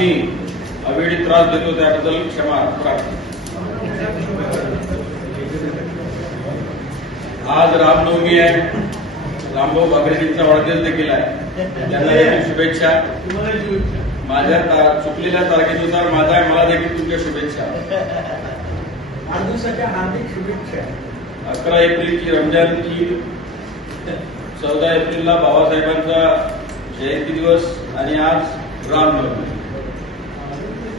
आम्ही अवेळी त्रास देतो त्याबद्दल क्षमा प्रार्थना। आज रामनवमी आहे, रामभाऊ बागरेजींचा वाढदिवस देखील आहे, त्यांना शुभेच्छा। माझ्या चुकलेल्या तारखेनुसार मला देखील तुमच्या शुभेच्छा। वाढदिवसाच्या हार्दिक शुभेच्छा। 11 एप्रिलची रमजान ईद, 14 एप्रिलला बाबासाहेबांचा जयंती दिवस आणि आज रामनवमी।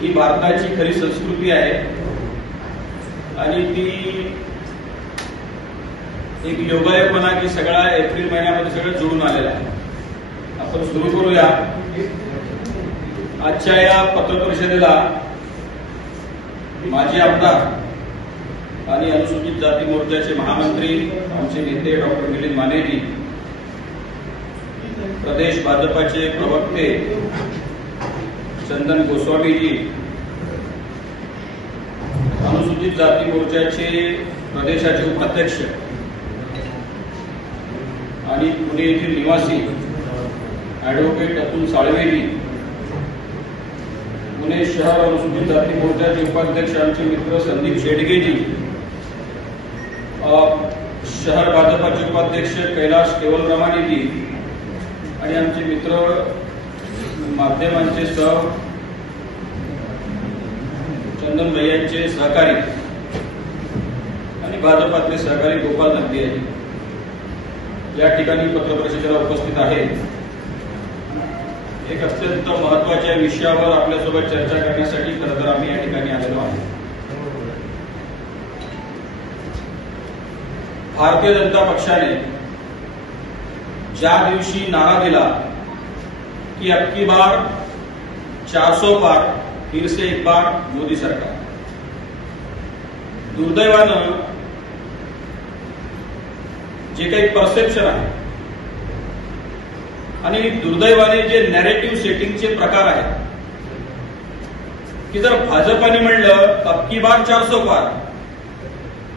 ही भारताची खरी संस्कृती आहे आणि ती एक योगायोग म्हणा की सगळा एप्रिल महिन्यामध्ये सगळं जुळून आलेलं आहे। आपण सुरू करूया आजच्या या पत्रपरिषदेला। माजी आमदार आणि अनुसूचित जाती मोर्चाचे महामंत्री आमचे नेते डॉक्टर मिलिंद मानेजी, प्रदेश भाजपाचे प्रवक्ते चंदन गोस्वामीजी, अनुसूचित जाती मोर्चाचे प्रदेशाचे उपाध्यक्ष आणि पुणे येथील निवासी ॲडव्होकेट अतुल साळवेजी, पुणे शहर अनुसूचित जाती मोर्चाचे उपाध्यक्ष आमचे मित्र संदीप शेडगेजी, शहर भाजपाचे उपाध्यक्ष कैलाश केवलरामानेजी आणि आमचे मित्र माध्यमांचे सह चंदन भैयांचे सहकारी आणि भाजपातले सहकारी गोपाल नंदियाजी या ठिकाणी पत्रपरिषदेला उपस्थित आहेत। एक अत्यंत महत्त्वाच्या विषयावर आपल्यासोबत चर्चा करण्यासाठी खरं तर आम्ही या ठिकाणी आलेलो आहोत। भारतीय जनता पक्षाने ज्या दिवशी नारा दिला कि अब की बार 400 पार, फिर से एक बार मोदी सरकार, दुर्दैवानं जे काही परसेप्शन आहे आणि दुर्दैवाने जे नॅरेटिव्ह सेटिंगचे प्रकार आहेत की जर भाजपाने म्हणलं अब की बार 400 पार,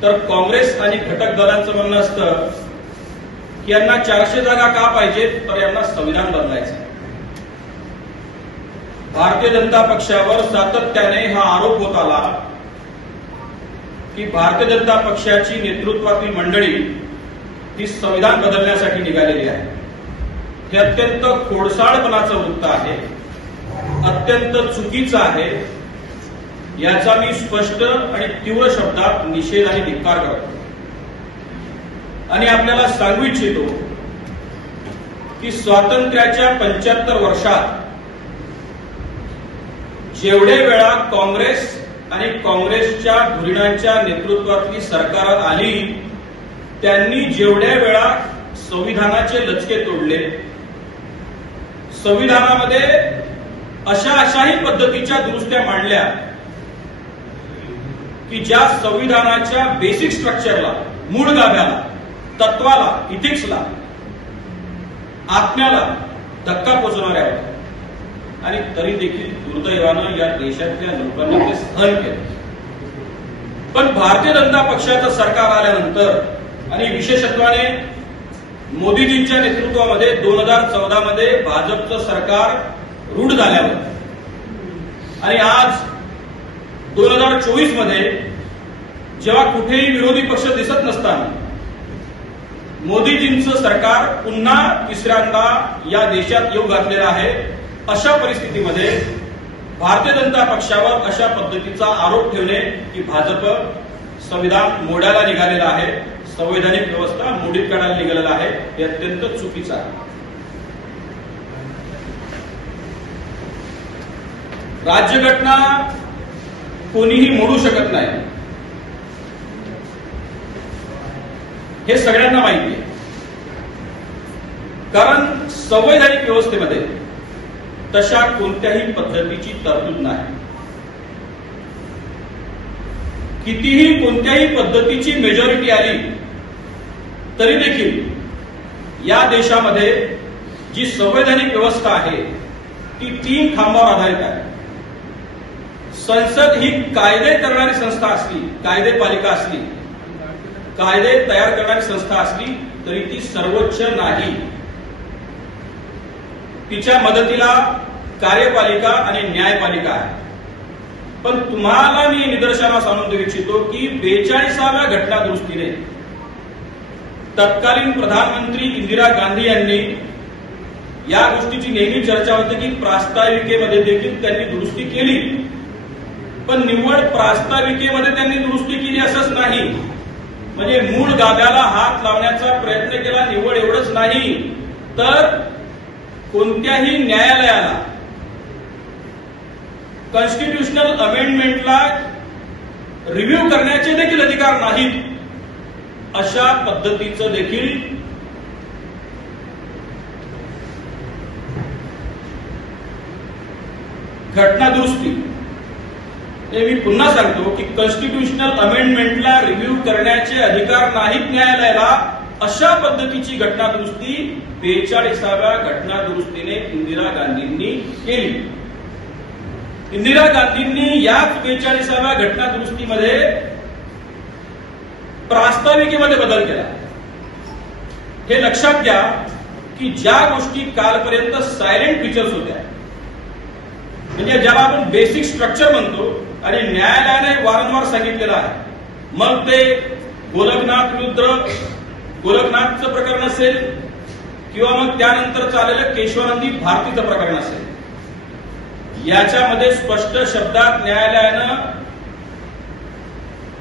तर काँग्रेस आणि घटक दलांचं म्हणणं असतं की यांना 400 जागा का पाहिजेत, तर यांना संविधान बदलायचं। भारतीय जनता पक्षावर सातत्याने हा आरोप होत आला की भारतीय जनता पक्षाची नेतृत्वातील मंडळी ही संविधान बदलण्यासाठी निघालेली आहे। हे अत्यंत खोडसाळपणाचं वृत्त आहे, अत्यंत चुकीचं आहे। याचा मी स्पष्ट आणि तीव्र शब्दात निषेध आणि धिक्कार करतो आणि आपल्याला सांगू इच्छितो की स्वातंत्र्याच्या 75 वर्षात जेवढे वेळा काँग्रेस आणि काँग्रेसच्या धुरीणांच्या नेतृत्वातली सरकार आली, त्यांनी जेवढ्या वेळा संविधानाचे लचके तोडले, संविधानामध्ये अशाही पद्धतीच्या दुरुस्त्या मांडल्या की ज्या संविधानाच्या बेसिक स्ट्रक्चरला, मूळ गाभ्याला, तत्वाला, इथिक्सला, आत्म्याला धक्का पोचवणाऱ्या होत्या आणि तरी देखील दुर्दैवानं या देशातल्या लोकांनी ते सहन केलं। पण भारतीय जनता पक्षाचं सरकार आल्यानंतर आणि विशेषत्वाने मोदीजींच्या नेतृत्वामध्ये 2014 मध्ये भाजपचं सरकार रूढ झाल्यावर आणि आज 2024 मध्ये जेव्हा कुठेही विरोधी पक्ष दिसत नसताना मोदीजींचं सरकार पुन्हा तिसऱ्यांदा या देशात येऊ घातलेलं आहे। अशा परिस्थितीमध्ये भारतीय जनता पक्षावर अशा पद्धतीचा आरोप ठेवणे की भाजप संविधान मोडायला निघालेला आहे, संवैधानिक व्यवस्था मोडीत काढायला निघालेला आहे, हे अत्यंत चुकीचं आहे। राज्यघटना कोणीही मोडू शकत नाही, हे सगळ्यांना माहिती आहे। कारण संवैधानिक व्यवस्थेमध्ये तशा कोणत्याही पद्धतीची तरतूद नाही। कितीही कोणत्याही पद्धतीची मेजॉरिटी आली तरी देखील या देशामध्ये जी संवैधानिक व्यवस्था आहे ती 3 खांबावर आधारित आहे। संसद ही कायदे करणारी संस्था असली, कायदेपालिका असली, कायदे तयार करणारी संस्था असली तरी ती सर्वोच्च नाही। तिच्या मदतीला कार्यपालिका आणि न्यायपालिका आहे. पण तुम्हाला मी निदर्शनास आणून देऊ इच्छितो की 42व्या घटना दुरुस्तीने तत्कालीन प्रधानमंत्री इंदिरा गांधी यांनी या गोष्टीची नेहमी चर्चा होते की प्रास्ताविकेमध्ये देखील त्यांनी दुरुस्ती केली. पण निव्वळ प्रास्ताविकेमध्ये त्यांनी दुरुस्ती केली असंच नाही, म्हणजे मूळ गाभ्याला हात लावण्याचा प्रयत्न केला निव्वळ एवढंच नाही, तर कोणत्याही न्यायालयाला कॉन्स्टिट्यूशनल अमेंडमेंटला रिव्ह्यू करण्याचे देखील अधिकार नाहीत, अशा पद्धतीचं देखील घटना दुरुस्ती. मी पुन्हा सांगतो की कॉन्स्टिट्यूशनल अमेंडमेंटला रिव्ह्यू करण्याचे अधिकार नाहीत न्यायालयाला, अशा पद्धतीची घटना दुरुस्ती 42व्या घटना दुरुस्तीने इंदिरा गांधींनी केली. इंदिरा गांधींनी याच 42व्या घटना दुरुस्तीमध्ये प्रास्ताविकेमध्ये बदल केला. हे लक्षात घ्या की ज्या गोष्टी कालपर्यंत सायलेंट फीचर्स होत्या, म्हणजे ज्याला आपण बेसिक स्ट्रक्चर म्हणतो, आणि न्यायालयाने वारंवार सांगितलेलं आहे, मग ते गोलकनाथ विरुद्ध गोलकनाथचं प्रकरण असेल किंवा मग त्यानंतर चाललेलं केशवानंदी भारतीचं प्रकरण असेल, याच्यामध्ये स्पष्ट शब्दात न्यायालयानं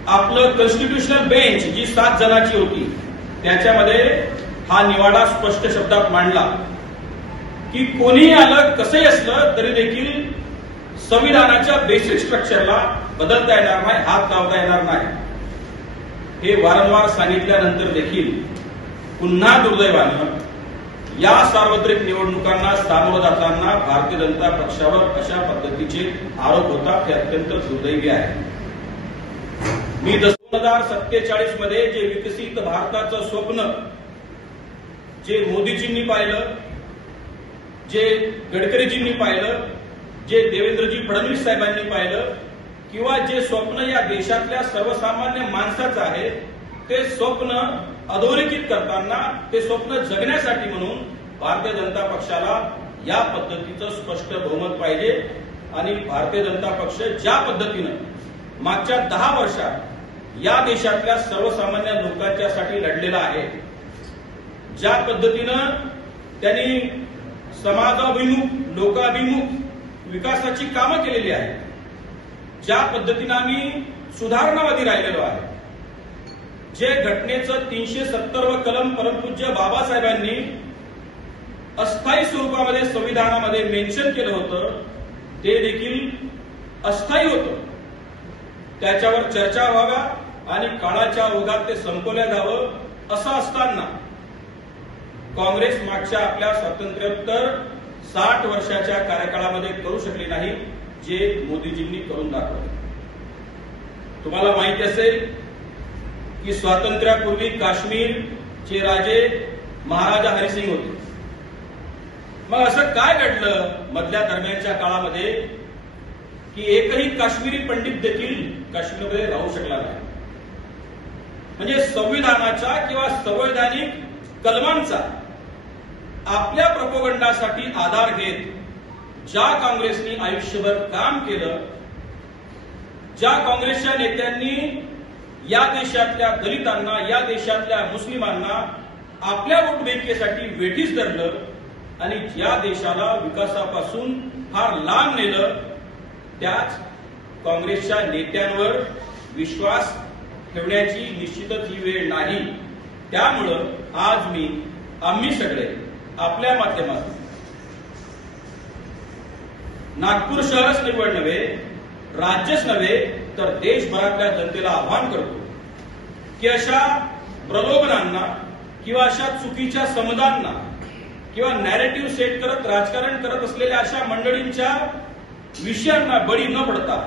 आपलं कॉन्स्टिट्यूशनल बेंच जी 7 जणांची होती त्याच्यामध्ये हा निवाडा स्पष्ट शब्दात मांडला की कोणीही आलं कसंही असलं तरी देखील संविधानाच्या बेसिक स्ट्रक्चरला बदलता येणार नाही, हात लावता येणार नाही. हे वारंवार सांगितल्यानंतर देखील पुन्हा दुर्दैवानं या सार्वत्रिक निवडणुकांना सामोरं जाताना भारतीय जनता पक्षावर अशा पद्धतीचे आरोप होतात, हे अत्यंत दुर्दैवी आहे. मी 2047 मध्ये जे विकसित भारताचं स्वप्न जे मोदीजींनी पाहिलं, जे गडकरीजींनी पाहिलं, जे देवेंद्रजी फडणवीस साहेबांनी पाहिलं, किंवा जे स्वप्न या देशातल्या सर्वसामान्य माणसाचं आहे, ते स्वप्न अधोरेखित करताना ते स्वप्न जगण्यासाठी म्हणून भारतीय जनता पक्षाला या पद्धतीचं स्पष्ट बहुमत पाहिजे. आणि भारतीय जनता पक्ष ज्या पद्धतीनं मागच्या 10 वर्षात या देशातल्या सर्वसामान्य लोकांच्यासाठी लढलेला आहे, ज्या पद्धतीनं त्यांनी समाजाभिमुख लोकाभिमुख विकासाची कामं केलेली आहेत, ज्या पद्धतीनं आम्ही सुधारणावादी राहिलेलो आहे, जे घटनेचं 370 कलम परमपूज्य बाबासाहेबांनी अस्थायी स्वरूपामध्ये संविधानामध्ये मेन्शन केलं होतं, ते देखील अस्थायी होतं. त्याच्यावर चर्चा व्हाव्या आणि काळाच्या ओघात ते संपवल्या जावं असं असताना काँग्रेस मागच्या आपल्या स्वातंत्र्योत्तर 60 वर्षाच्या कार्यकाळामध्ये करू शकली नाही, जे मोदीजींनी करून दाखवलं. तुम्हाला माहिती असेल की स्वातंत्र्यापूर्वी काश्मीरचे राजे महाराजा हरिसिंग होते. मग असं काय घडलं मधल्या दरम्यानच्या काळामध्ये की एकही काश्मीरी पंडित देखील काश्मीरमध्ये राहू शकला नाही. म्हणजे संविधानाचा किंवा संवैधानिक कलमांचा आपल्या प्रोपगंडासाठी आधार घेत ज्या काँग्रेसनी आयुष्यभर काम केलं, ज्या काँग्रेसच्या नेत्यांनी या देशातल्या दलितांना, या देशातल्या मुस्लिमांना आपल्या वोटबँकेसाठी वेठीस धरलं आणि ज्या देशाला विकासापासून फार लांब नेलं, त्याच काँग्रेसच्या नेत्यांवर विश्वास ठेवण्याची निश्चितच ही वेळ नाही. त्यामुळं आज आम्ही सगळे आपल्या माध्यमातून नागपूर शहरच निवड नव्हे, राज्यच नव्हे, तर देशभरातल्या जनतेला आवाहन करतो की अशा प्रलोभनांना किंवा अशा चुकीच्या समजांना किंवा नॅरेटिव्ह सेट करत राजकारण करत असलेल्या अशा मंडळींच्या विषयांना बळी न पडता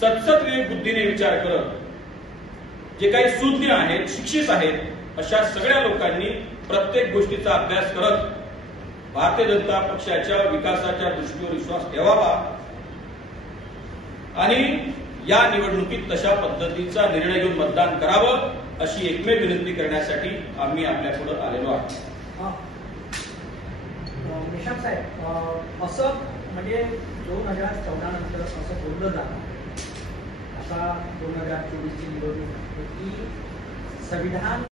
सतसत विवेक बुद्धीने विचार करत जे काही सुज्ञ आहेत, शिक्षित आहेत, अशा सगळ्या लोकांनी प्रत्येक गोष्टीचा अभ्यास करत भारतीय जनता पक्षाच्या विकासाच्या दृष्टीवर विश्वास ठेवावा आणि या निवडणुकीत तशा पद्धतीचा निर्णय घेऊन मतदान करावं, अशी एकमेव विनंती करण्यासाठी आम्ही आपल्यापुढे आलेलो आहोत. निशांत साहेब, असं म्हणजे 2014 नंतर असं बोललं जातं, आता 2024ची निवडणूक की संविधान